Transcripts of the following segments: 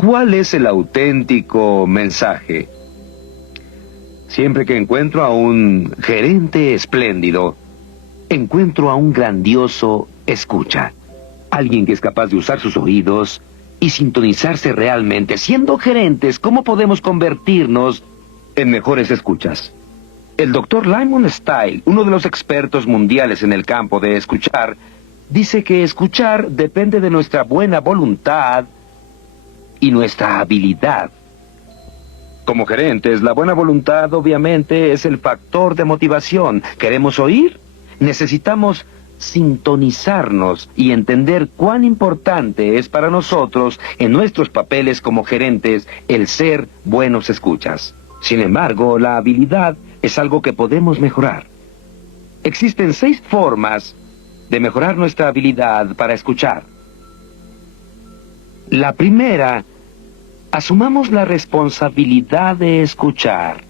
¿Cuál es el auténtico mensaje? Siempre que encuentro a un gerente espléndido, encuentro a un grandioso escucha. Alguien que es capaz de usar sus oídos y sintonizarse realmente. Siendo gerentes, ¿cómo podemos convertirnos en mejores escuchas? El Dr. Lyman Style, uno de los expertos mundiales en el campo de escuchar, dice que escuchar depende de nuestra buena voluntad y nuestra habilidad. Como gerentes, la buena voluntad obviamente es el factor de motivación. ¿Queremos oír? Necesitamos sintonizarnos y entender cuán importante es para nosotros, en nuestros papeles como gerentes, el ser buenos escuchas. Sin embargo, la habilidad es algo que podemos mejorar. Existen 6 formas de mejorar nuestra habilidad para escuchar. La primera, asumamos la responsabilidad de escuchar.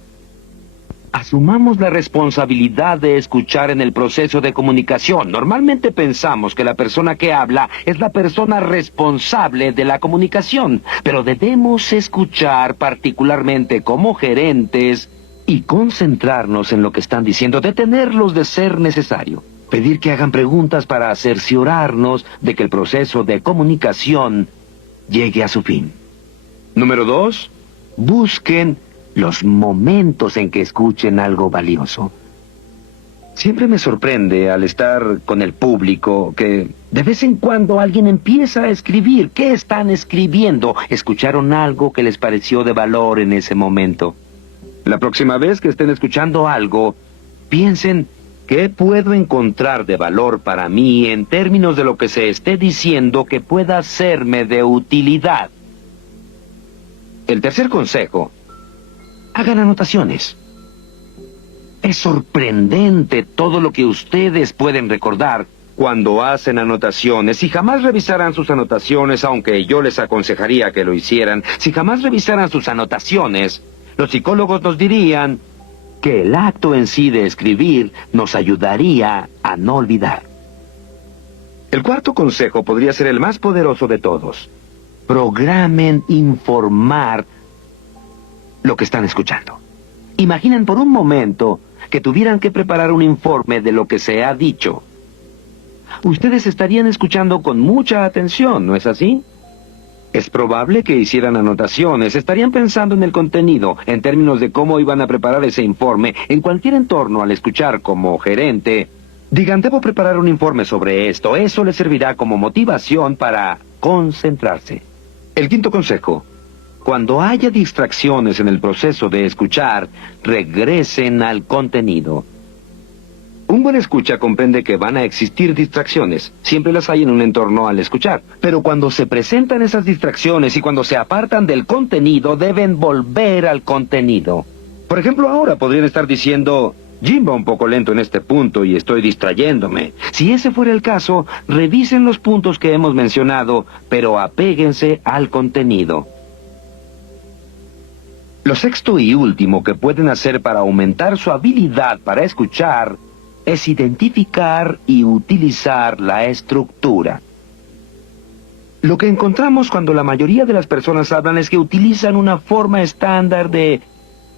Asumamos la responsabilidad de escuchar en el proceso de comunicación. Normalmente pensamos que la persona que habla es la persona responsable de la comunicación, pero debemos escuchar particularmente como gerentes y concentrarnos en lo que están diciendo, detenerlos de ser necesario. Pedir que hagan preguntas para cerciorarnos de que el proceso de comunicación llegue a su fin. Número 2, busquen los momentos en que escuchen algo valioso. Siempre me sorprende al estar con el público que de vez en cuando alguien empieza a escribir. ¿Qué están escribiendo? Escucharon algo que les pareció de valor en ese momento. La próxima vez que estén escuchando algo, piensen, ¿qué puedo encontrar de valor para mí en términos de lo que se esté diciendo que pueda serme de utilidad? El tercer consejo: hagan anotaciones. Es sorprendente todo lo que ustedes pueden recordar cuando hacen anotaciones. Si jamás revisaran sus anotaciones, aunque yo les aconsejaría que lo hicieran, si jamás revisaran sus anotaciones, los psicólogos nos dirían que el acto en sí de escribir nos ayudaría a no olvidar. El cuarto consejo podría ser el más poderoso de todos. Programen informar lo que están escuchando. Imaginen por un momento que tuvieran que preparar un informe de lo que se ha dicho. Ustedes estarían escuchando con mucha atención, ¿no es así? Es probable que hicieran anotaciones, estarían pensando en el contenido, en términos de cómo iban a preparar ese informe. En cualquier entorno, al escuchar como gerente, digan, debo preparar un informe sobre esto. Eso les servirá como motivación para concentrarse. El quinto consejo: cuando haya distracciones en el proceso de escuchar, regresen al contenido. Un buen escucha comprende que van a existir distracciones. Siempre las hay en un entorno al escuchar. Pero cuando se presentan esas distracciones y cuando se apartan del contenido, deben volver al contenido. Por ejemplo, ahora podrían estar diciendo, Jim va un poco lento en este punto y estoy distrayéndome. Si ese fuera el caso, revisen los puntos que hemos mencionado, pero apéguense al contenido. Lo sexto y último que pueden hacer para aumentar su habilidad para escuchar es identificar y utilizar la estructura. Lo que encontramos cuando la mayoría de las personas hablan es que utilizan una forma estándar de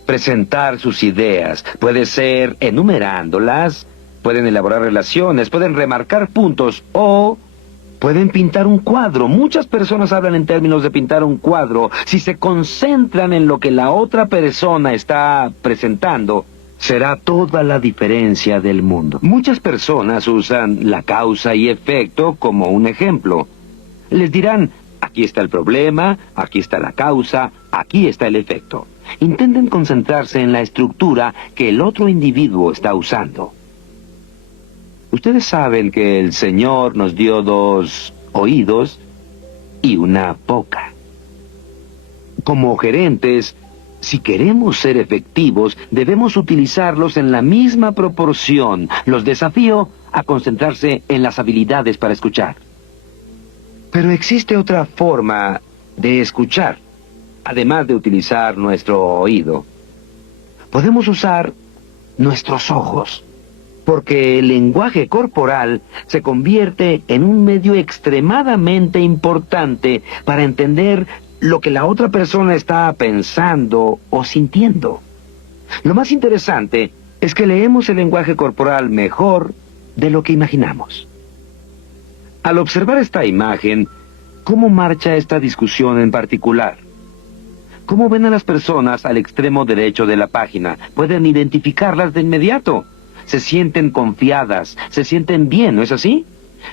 presentar sus ideas. Puede ser enumerándolas, pueden elaborar relaciones, pueden remarcar puntos o pueden pintar un cuadro. Muchas personas hablan en términos de pintar un cuadro. Si se concentran en lo que la otra persona está presentando, será toda la diferencia del mundo. Muchas personas usan la causa y efecto como un ejemplo. Les dirán, aquí está el problema, aquí está la causa, aquí está el efecto. Intenten concentrarse en la estructura que el otro individuo está usando. Ustedes saben que el Señor nos dio 2 oídos y una boca. Como gerentes, si queremos ser efectivos, debemos utilizarlos en la misma proporción. Los desafío a concentrarse en las habilidades para escuchar. Pero existe otra forma de escuchar, además de utilizar nuestro oído. Podemos usar nuestros ojos, porque el lenguaje corporal se convierte en un medio extremadamente importante para entender lo que la otra persona está pensando o sintiendo. Lo más interesante es que leemos el lenguaje corporal mejor de lo que imaginamos. Al observar esta imagen, ¿cómo marcha esta discusión en particular? ¿Cómo ven a las personas al extremo derecho de la página? Pueden identificarlas de inmediato. Se sienten confiadas, se sienten bien, ¿no es así?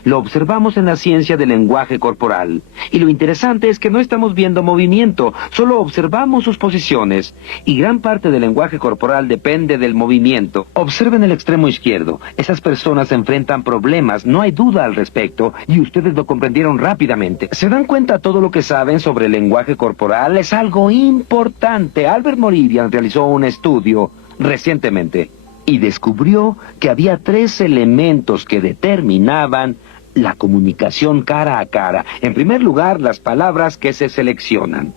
Lo observamos en la ciencia del lenguaje corporal. Y lo interesante es que no estamos viendo movimiento, solo observamos sus posiciones. Y gran parte del lenguaje corporal depende del movimiento. Observen el extremo izquierdo. Esas personas enfrentan problemas, no hay duda al respecto, y ustedes lo comprendieron rápidamente. ¿Se dan cuenta todo lo que saben sobre el lenguaje corporal? Es algo importante. Albert Moribian realizó un estudio recientemente y descubrió que había 3 elementos que determinaban la comunicación cara a cara. En primer lugar, las palabras que se seleccionan.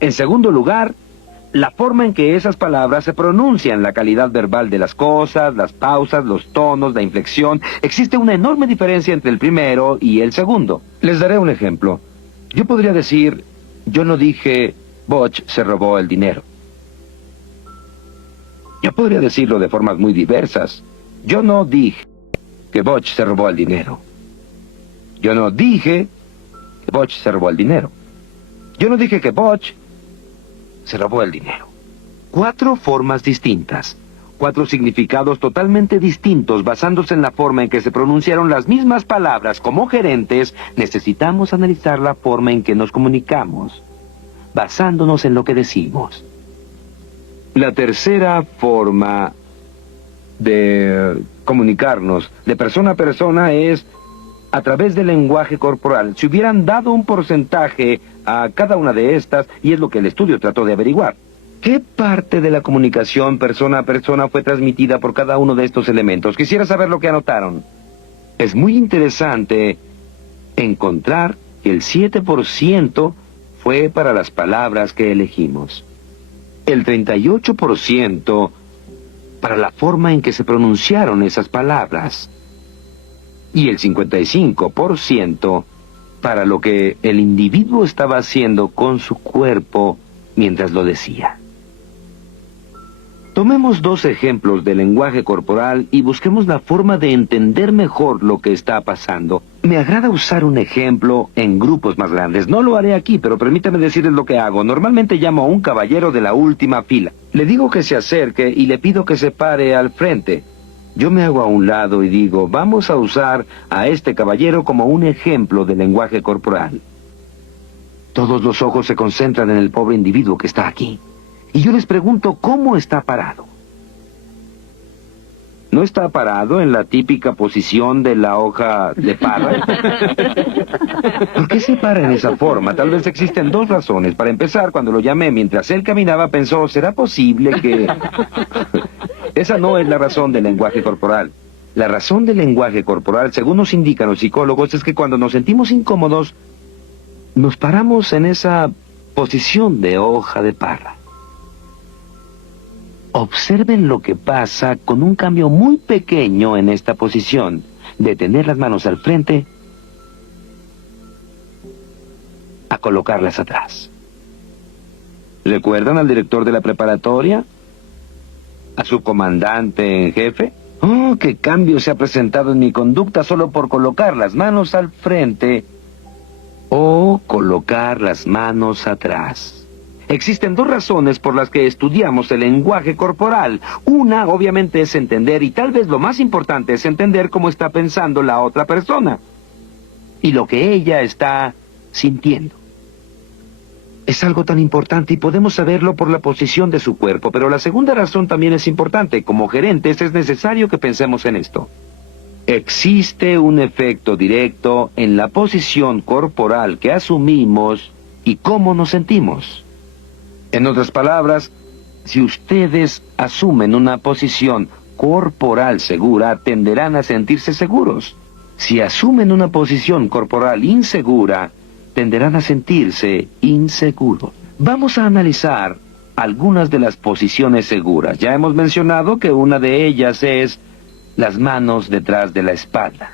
En segundo lugar, la forma en que esas palabras se pronuncian, la calidad verbal de las cosas, las pausas, los tonos, la inflexión. Existe una enorme diferencia entre el primero y el segundo. Les daré un ejemplo. Yo podría decir, yo no dije, Butch se robó el dinero. Yo podría decirlo de formas muy diversas. Yo no dije que Butch se robó el dinero. Yo no dije que Butch se robó el dinero. Yo no dije que Butch se robó el dinero. 4 formas distintas. 4 significados totalmente distintos basándose en la forma en que se pronunciaron las mismas palabras. Como gerentes, necesitamos analizar la forma en que nos comunicamos, basándonos en lo que decimos. La tercera forma de comunicarnos de persona a persona es a través del lenguaje corporal. Si hubieran dado un porcentaje a cada una de estas, y es lo que el estudio trató de averiguar, ¿qué parte de la comunicación persona a persona fue transmitida por cada uno de estos elementos? Quisiera saber lo que anotaron. Es muy interesante encontrar que el 7% fue para las palabras que elegimos. El 38% para la forma en que se pronunciaron esas palabras. Y el 55% para lo que el individuo estaba haciendo con su cuerpo mientras lo decía. Tomemos 2 ejemplos de lenguaje corporal y busquemos la forma de entender mejor lo que está pasando. Me agrada usar un ejemplo en grupos más grandes. No lo haré aquí, pero permítame decirles lo que hago. Normalmente llamo a un caballero de la última fila. Le digo que se acerque y le pido que se pare al frente. Yo me hago a un lado y digo, vamos a usar a este caballero como un ejemplo de lenguaje corporal. Todos los ojos se concentran en el pobre individuo que está aquí. Y yo les pregunto, ¿cómo está parado? ¿No está parado en la típica posición de la hoja de parra? ¿Por qué se para en esa forma? Tal vez existen 2 razones. Para empezar, cuando lo llamé mientras él caminaba, pensó, ¿será posible que...? Esa no es la razón del lenguaje corporal. La razón del lenguaje corporal, según nos indican los psicólogos, es que cuando nos sentimos incómodos, nos paramos en esa posición de hoja de parra. Observen lo que pasa con un cambio muy pequeño en esta posición, de tener las manos al frente a colocarlas atrás. ¿Recuerdan al director de la preparatoria? ¿A su comandante en jefe? ¡Oh, qué cambio se ha presentado en mi conducta solo por colocar las manos al frente o colocar las manos atrás! Existen 2 razones por las que estudiamos el lenguaje corporal. Una, obviamente, es entender, y tal vez lo más importante es entender cómo está pensando la otra persona y lo que ella está sintiendo. Es algo tan importante y podemos saberlo por la posición de su cuerpo, pero la segunda razón también es importante. Como gerentes es necesario que pensemos en esto. Existe un efecto directo en la posición corporal que asumimos y cómo nos sentimos. En otras palabras, si ustedes asumen una posición corporal segura, tenderán a sentirse seguros. Si asumen una posición corporal insegura, tenderán a sentirse inseguros. Vamos a analizar algunas de las posiciones seguras. Ya hemos mencionado que una de ellas es las manos detrás de la espalda.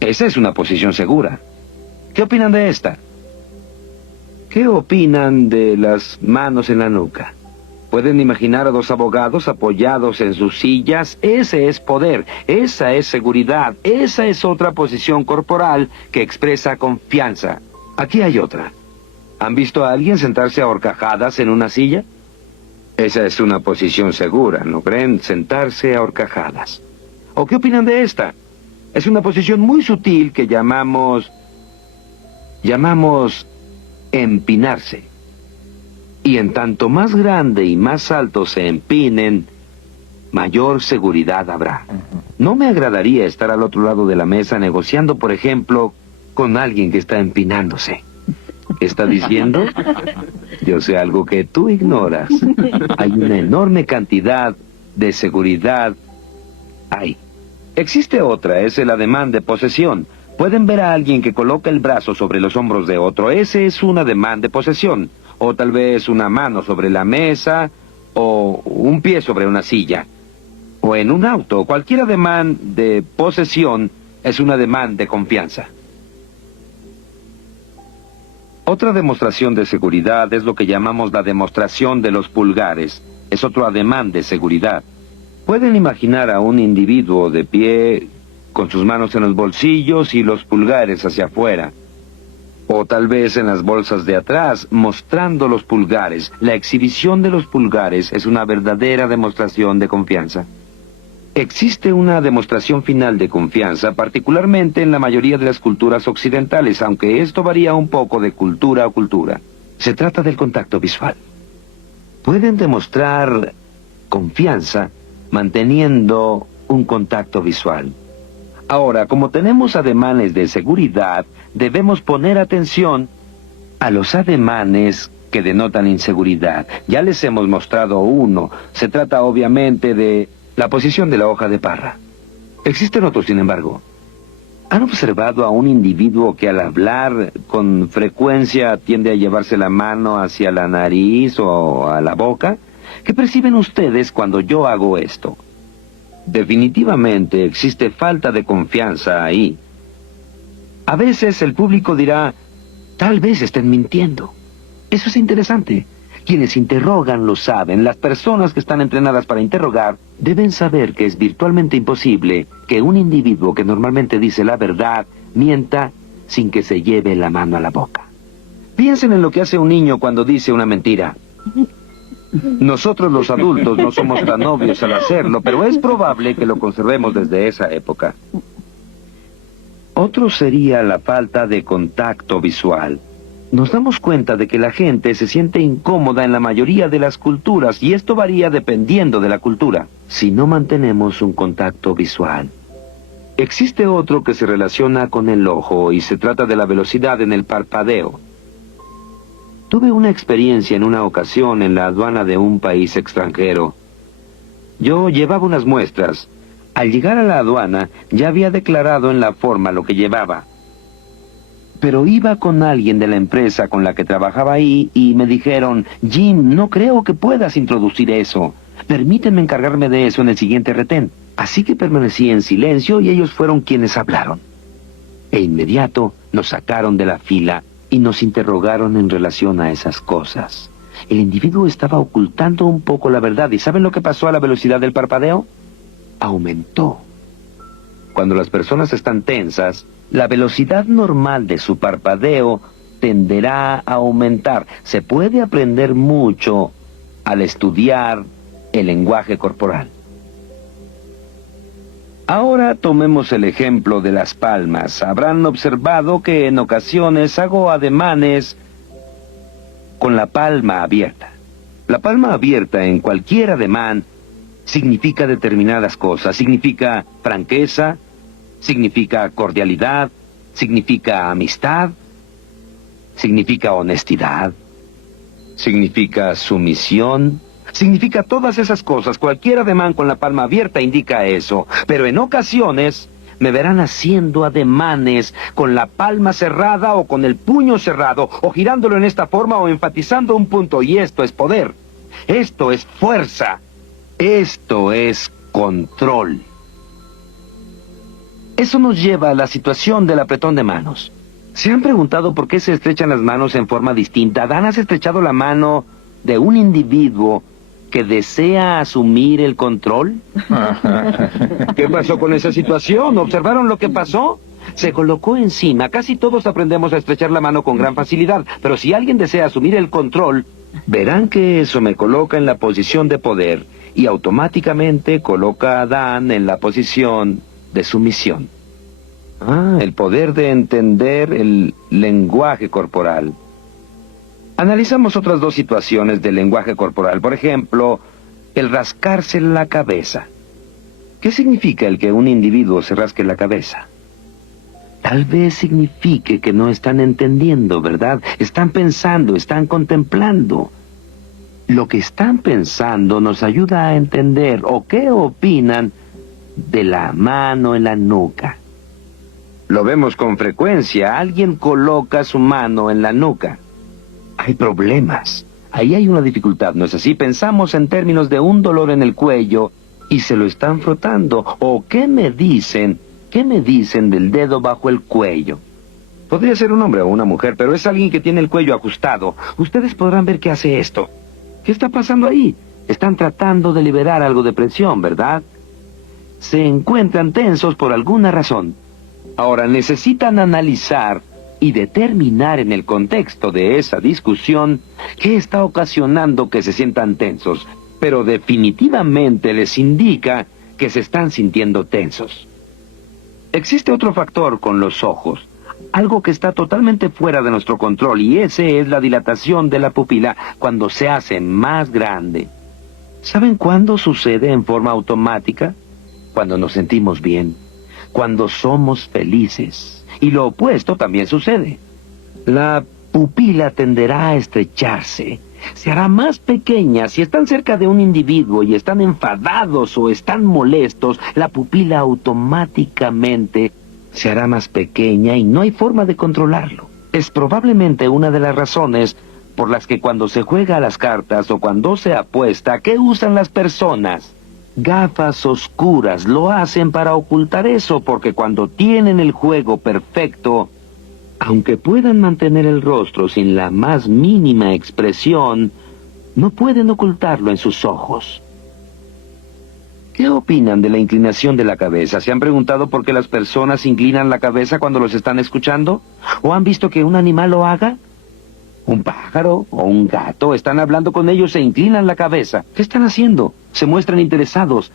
Esa es una posición segura. ¿Qué opinan de esta? ¿Qué opinan de las manos en la nuca? ¿Pueden imaginar a dos abogados apoyados en sus sillas? Ese es poder, esa es seguridad, esa es otra posición corporal que expresa confianza. Aquí hay otra. ¿Han visto a alguien sentarse a horcajadas en una silla? Esa es una posición segura, ¿no creen? Sentarse a horcajadas. ¿O qué opinan de esta? Es una posición muy sutil que llamamos empinarse. Y en tanto más grande y más alto se empinen, mayor seguridad habrá. No me agradaría estar al otro lado de la mesa negociando, por ejemplo, con alguien que está empinándose. ¿Qué está diciendo? Yo sé algo que tú ignoras. Hay una enorme cantidad de seguridad ahí. Existe otra, es el ademán de posesión. Pueden ver a alguien que coloca el brazo sobre los hombros de otro. Ese es un ademán de posesión. O tal vez una mano sobre la mesa, o un pie sobre una silla. O en un auto. Cualquier ademán de posesión es un ademán de confianza. Otra demostración de seguridad es lo que llamamos la demostración de los pulgares. Es otro ademán de seguridad. Pueden imaginar a un individuo de pie con sus manos en los bolsillos y los pulgares hacia afuera. O tal vez en las bolsas de atrás, mostrando los pulgares. La exhibición de los pulgares es una verdadera demostración de confianza. Existe una demostración final de confianza, particularmente en la mayoría de las culturas occidentales, aunque esto varía un poco de cultura a cultura. Se trata del contacto visual. Pueden demostrar confianza manteniendo un contacto visual. Ahora, como tenemos ademanes de seguridad, debemos poner atención a los ademanes que denotan inseguridad. Ya les hemos mostrado uno. Se trata obviamente de la posición de la hoja de parra. Existen otros, sin embargo. ¿Han observado a un individuo que al hablar con frecuencia tiende a llevarse la mano hacia la nariz o a la boca? ¿Qué perciben ustedes cuando yo hago esto? Definitivamente existe falta de confianza ahí. A veces el público dirá, tal vez estén mintiendo. Eso es interesante. Quienes interrogan lo saben. Las personas que están entrenadas para interrogar deben saber que es virtualmente imposible que un individuo que normalmente dice la verdad mienta sin que se lleve la mano a la boca. Piensen en lo que hace un niño cuando dice una mentira. Nosotros los adultos no somos tan obvios al hacerlo, pero es probable que lo conservemos desde esa época. Otro sería la falta de contacto visual. Nos damos cuenta de que la gente se siente incómoda en la mayoría de las culturas, y esto varía dependiendo de la cultura, si no mantenemos un contacto visual. Existe otro que se relaciona con el ojo, y se trata de la velocidad en el parpadeo. Tuve una experiencia en una ocasión en la aduana de un país extranjero. Yo llevaba unas muestras. Al llegar a la aduana, ya había declarado en la forma lo que llevaba. Pero iba con alguien de la empresa con la que trabajaba ahí y me dijeron, Jim, no creo que puedas introducir eso. Permíteme encargarme de eso en el siguiente retén. Así que permanecí en silencio y ellos fueron quienes hablaron. E inmediato nos sacaron de la fila y nos interrogaron en relación a esas cosas. El individuo estaba ocultando un poco la verdad. ¿Y saben lo que pasó a la velocidad del parpadeo? Aumentó. Cuando las personas están tensas, la velocidad normal de su parpadeo tenderá a aumentar. Se puede aprender mucho al estudiar el lenguaje corporal. Ahora tomemos el ejemplo de las palmas. Habrán observado que en ocasiones hago ademanes con la palma abierta. La palma abierta en cualquier ademán significa determinadas cosas. Significa franqueza, significa cordialidad, significa amistad, significa honestidad, significa sumisión, significa todas esas cosas. Cualquier ademán con la palma abierta indica eso. Pero en ocasiones me verán haciendo ademanes con la palma cerrada o con el puño cerrado, o girándolo en esta forma o enfatizando un punto. Y esto es poder. Esto es fuerza. Esto es control. Eso nos lleva a la situación del apretón de manos. ¿Se han preguntado por qué se estrechan las manos en forma distinta? Dan, ¿has estrechado la mano de un individuo que desea asumir el control? ¿Qué pasó con esa situación? ¿Observaron lo que pasó? Se colocó encima. Casi todos aprendemos a estrechar la mano con gran facilidad, pero si alguien desea asumir el control, verán que eso me coloca en la posición de poder y automáticamente coloca a Dan en la posición de sumisión. El poder de entender el lenguaje corporal. Analizamos otras dos situaciones del lenguaje corporal. Por ejemplo, el rascarse la cabeza. ¿Qué significa el que un individuo se rasque la cabeza? Tal vez signifique que no están entendiendo, ¿verdad? Están pensando, están contemplando. Lo que están pensando nos ayuda a entender o qué opinan de la mano en la nuca. Lo vemos con frecuencia. Alguien coloca su mano en la nuca. Hay problemas. Ahí hay una dificultad, ¿no es así? Pensamos en términos de un dolor en el cuello y se lo están frotando. ¿O qué me dicen? ¿Qué me dicen del dedo bajo el cuello? Podría ser un hombre o una mujer, pero es alguien que tiene el cuello ajustado. Ustedes podrán ver que hace esto. ¿Qué está pasando ahí? Están tratando de liberar algo de presión, ¿verdad? Se encuentran tensos por alguna razón. Ahora necesitan analizar y determinar en el contexto de esa discusión qué está ocasionando que se sientan tensos, pero definitivamente les indica que se están sintiendo tensos. Existe otro factor con los ojos, algo que está totalmente fuera de nuestro control, y ese es la dilatación de la pupila cuando se hace más grande. ¿Saben cuándo sucede en forma automática? Cuando nos sentimos bien, cuando somos felices. Y lo opuesto también sucede. La pupila tenderá a estrecharse. Se hará más pequeña. Si están cerca de un individuo y están enfadados o están molestos, la pupila automáticamente se hará más pequeña y no hay forma de controlarlo. Es probablemente una de las razones por las que cuando se juega a las cartas o cuando se apuesta, ¿qué usan las personas? Gafas oscuras. Lo hacen para ocultar eso, porque cuando tienen el juego perfecto, aunque puedan mantener el rostro sin la más mínima expresión, no pueden ocultarlo en sus ojos. ¿Qué opinan de la inclinación de la cabeza? ¿Se han preguntado por qué las personas inclinan la cabeza cuando los están escuchando? ¿O han visto que un animal lo haga? ¿Un pájaro o un gato? Están hablando con ellos e inclinan la cabeza. ¿Qué están haciendo? Se muestran interesados.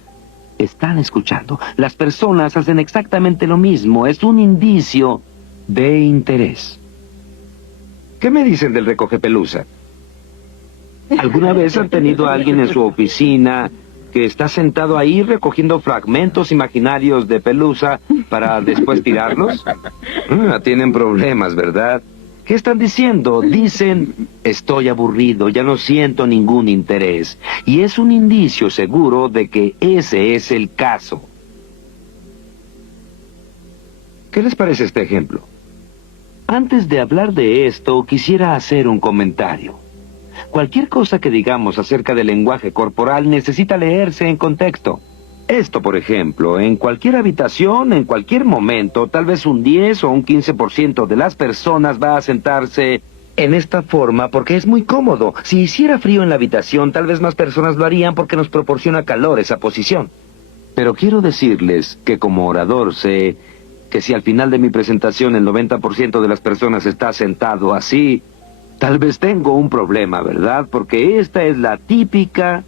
Están escuchando. Las personas hacen exactamente lo mismo. Es un indicio de interés. ¿Qué me dicen del recogepelusa? ¿Alguna vez han tenido a alguien en su oficina que está sentado ahí recogiendo fragmentos imaginarios de pelusa para después tirarlos? Tienen problemas, ¿verdad? ¿Qué están diciendo? Dicen, estoy aburrido, ya no siento ningún interés. Y es un indicio seguro de que ese es el caso. ¿Qué les parece este ejemplo? Antes de hablar de esto, quisiera hacer un comentario. Cualquier cosa que digamos acerca del lenguaje corporal necesita leerse en contexto. Esto, por ejemplo, en cualquier habitación, en cualquier momento, tal vez un 10 o un 15% de las personas va a sentarse en esta forma porque es muy cómodo. Si hiciera frío en la habitación, tal vez más personas lo harían porque nos proporciona calor esa posición. Pero quiero decirles que como orador sé que si al final de mi presentación el 90% de las personas está sentado así, tal vez tengo un problema, ¿verdad? Porque esta es la típica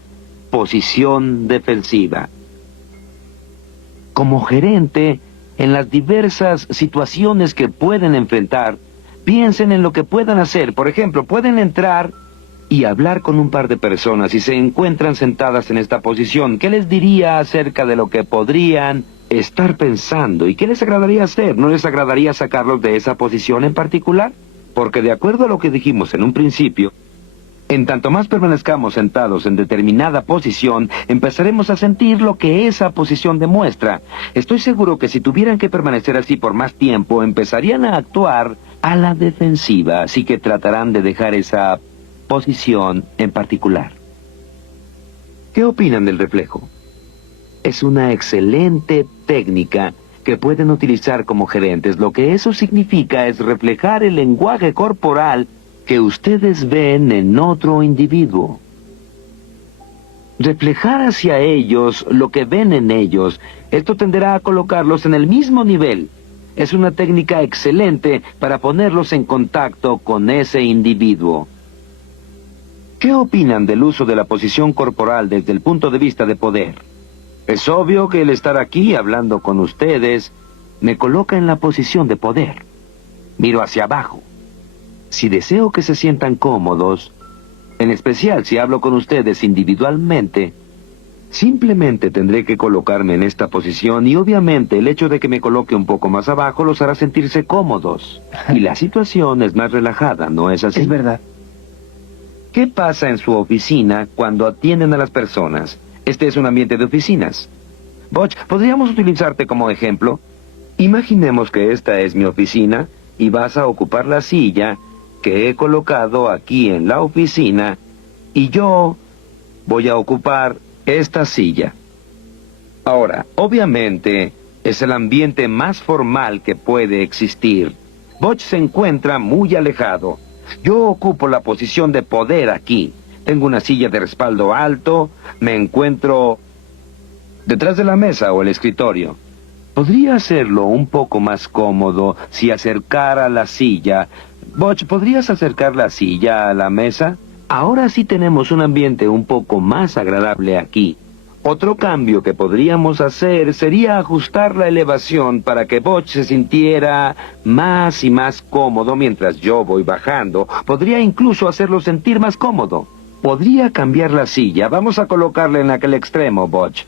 posición defensiva. Como gerente, en las diversas situaciones que pueden enfrentar, piensen en lo que puedan hacer. Por ejemplo, pueden entrar y hablar con un par de personas y se encuentran sentadas en esta posición. ¿Qué les diría acerca de lo que podrían estar pensando? ¿Y qué les agradaría hacer? ¿No les agradaría sacarlos de esa posición en particular? Porque de acuerdo a lo que dijimos en un principio, en tanto más permanezcamos sentados en determinada posición, empezaremos a sentir lo que esa posición demuestra. Estoy seguro que si tuvieran que permanecer así por más tiempo, empezarían a actuar a la defensiva, así que tratarán de dejar esa posición en particular. ¿Qué opinan del reflejo? Es una excelente técnica que pueden utilizar como gerentes. Lo que eso significa es reflejar el lenguaje corporal que ustedes ven en otro individuo. Reflejar hacia ellos lo que ven en ellos. Esto tenderá a colocarlos en el mismo nivel. Es una técnica excelente para ponerlos en contacto con ese individuo. ¿Qué opinan del uso de la posición corporal desde el punto de vista de poder? Es obvio que el estar aquí hablando con ustedes me coloca en la posición de poder. Miro hacia abajo. Si deseo que se sientan cómodos, en especial si hablo con ustedes individualmente, simplemente tendré que colocarme en esta posición y obviamente el hecho de que me coloque un poco más abajo los hará sentirse cómodos. Y la situación es más relajada, ¿no es así? Es verdad. ¿Qué pasa en su oficina cuando atienden a las personas? Este es un ambiente de oficinas. Butch, ¿podríamos utilizarte como ejemplo? Imaginemos que esta es mi oficina y vas a ocupar la silla que he colocado aquí en la oficina y yo voy a ocupar esta silla. Ahora, obviamente, es el ambiente más formal que puede existir. Butch se encuentra muy alejado. Yo ocupo la posición de poder aquí. Tengo una silla de respaldo alto, me encuentro detrás de la mesa o el escritorio. Podría hacerlo un poco más cómodo si acercara la silla. Butch, ¿podrías acercar la silla a la mesa? Ahora sí tenemos un ambiente un poco más agradable aquí. Otro cambio que podríamos hacer sería ajustar la elevación para que Butch se sintiera más y más cómodo mientras yo voy bajando. Podría incluso hacerlo sentir más cómodo. Podría cambiar la silla. Vamos a colocarla en aquel extremo, Butch.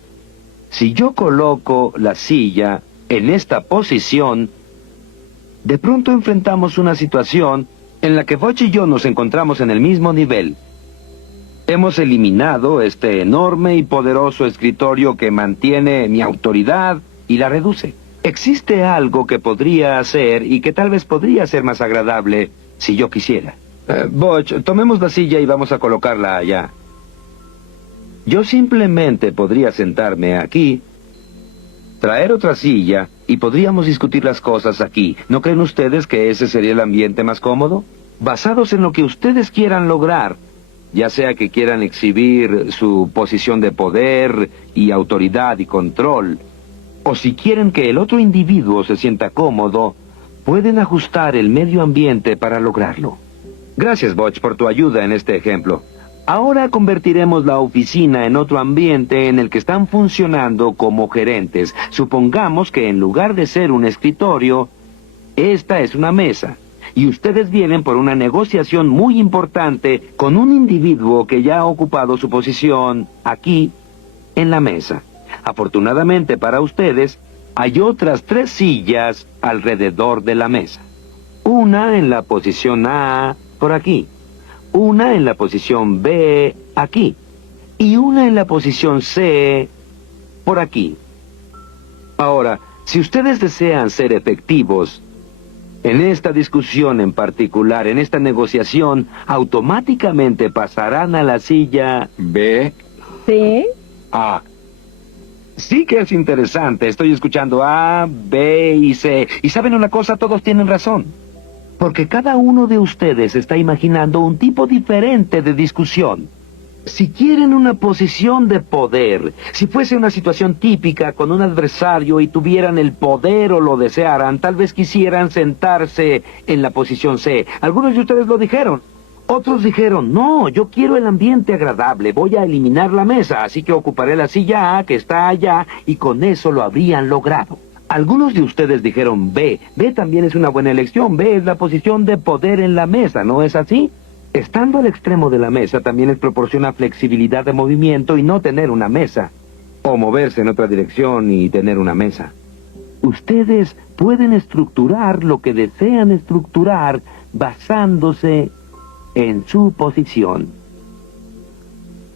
Si yo coloco la silla en esta posición, de pronto enfrentamos una situación en la que Butch y yo nos encontramos en el mismo nivel. Hemos eliminado este enorme y poderoso escritorio que mantiene mi autoridad y la reduce. Existe algo que podría hacer y que tal vez podría ser más agradable si yo quisiera. Butch, tomemos la silla y vamos a colocarla allá. Yo simplemente podría sentarme aquí, traer otra silla y podríamos discutir las cosas aquí. ¿No creen ustedes que ese sería el ambiente más cómodo? Basados en lo que ustedes quieran lograr, ya sea que quieran exhibir su posición de poder y autoridad y control, o si quieren que el otro individuo se sienta cómodo, pueden ajustar el medio ambiente para lograrlo. Gracias, Butch, por tu ayuda en este ejemplo. Ahora convertiremos la oficina en otro ambiente en el que están funcionando como gerentes. Supongamos que en lugar de ser un escritorio, esta es una mesa. Y ustedes vienen por una negociación muy importante con un individuo que ya ha ocupado su posición aquí, en la mesa. Afortunadamente para ustedes, hay otras 3 sillas alrededor de la mesa. Una en la posición A, por aquí. Una en la posición B, aquí. Y una en la posición C, por aquí. Ahora, si ustedes desean ser efectivos en esta discusión en particular, en esta negociación, automáticamente pasarán a la silla B. ¿Sí? A. Sí que es interesante. Estoy escuchando A, B y C. Y ¿saben una cosa? Todos tienen razón. Porque cada uno de ustedes está imaginando un tipo diferente de discusión. Si quieren una posición de poder, si fuese una situación típica con un adversario y tuvieran el poder o lo desearan, tal vez quisieran sentarse en la posición C. Algunos de ustedes lo dijeron. Otros dijeron, no, yo quiero el ambiente agradable, voy a eliminar la mesa, así que ocuparé la silla A que está allá y con eso lo habrían logrado. Algunos de ustedes dijeron B. B también es una buena elección. B es la posición de poder en la mesa, ¿no es así? Estando al extremo de la mesa también les proporciona flexibilidad de movimiento y no tener una mesa. O moverse en otra dirección y tener una mesa. Ustedes pueden estructurar lo que desean estructurar basándose en su posición.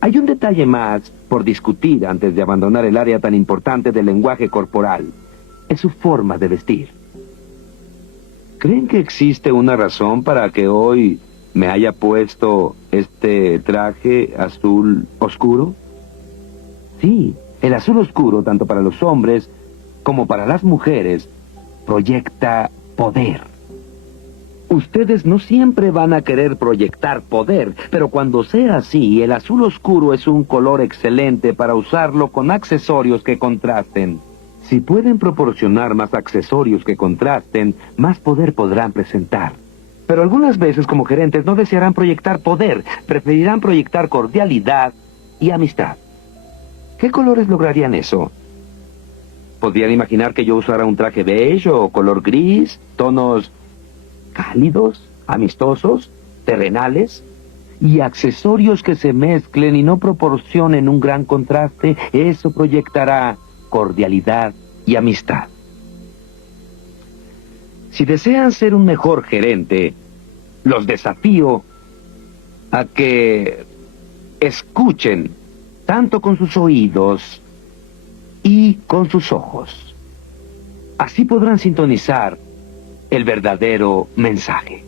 Hay un detalle más por discutir antes de abandonar el área tan importante del lenguaje corporal. Es su forma de vestir. ¿Creen que existe una razón para que hoy me haya puesto este traje azul oscuro? Sí, el azul oscuro, tanto para los hombres como para las mujeres, proyecta poder. Ustedes no siempre van a querer proyectar poder, pero cuando sea así, el azul oscuro es un color excelente para usarlo con accesorios que contrasten. Si pueden proporcionar más accesorios que contrasten, más poder podrán presentar. Pero algunas veces como gerentes no desearán proyectar poder, preferirán proyectar cordialidad y amistad. ¿Qué colores lograrían eso? ¿Podrían imaginar que yo usara un traje beige o color gris, tonos cálidos, amistosos, terrenales, y accesorios que se mezclen y no proporcionen un gran contraste? Eso proyectará cordialidad y amistad. Si desean ser un mejor gerente, los desafío a que escuchen tanto con sus oídos y con sus ojos. Así podrán sintonizar el verdadero mensaje.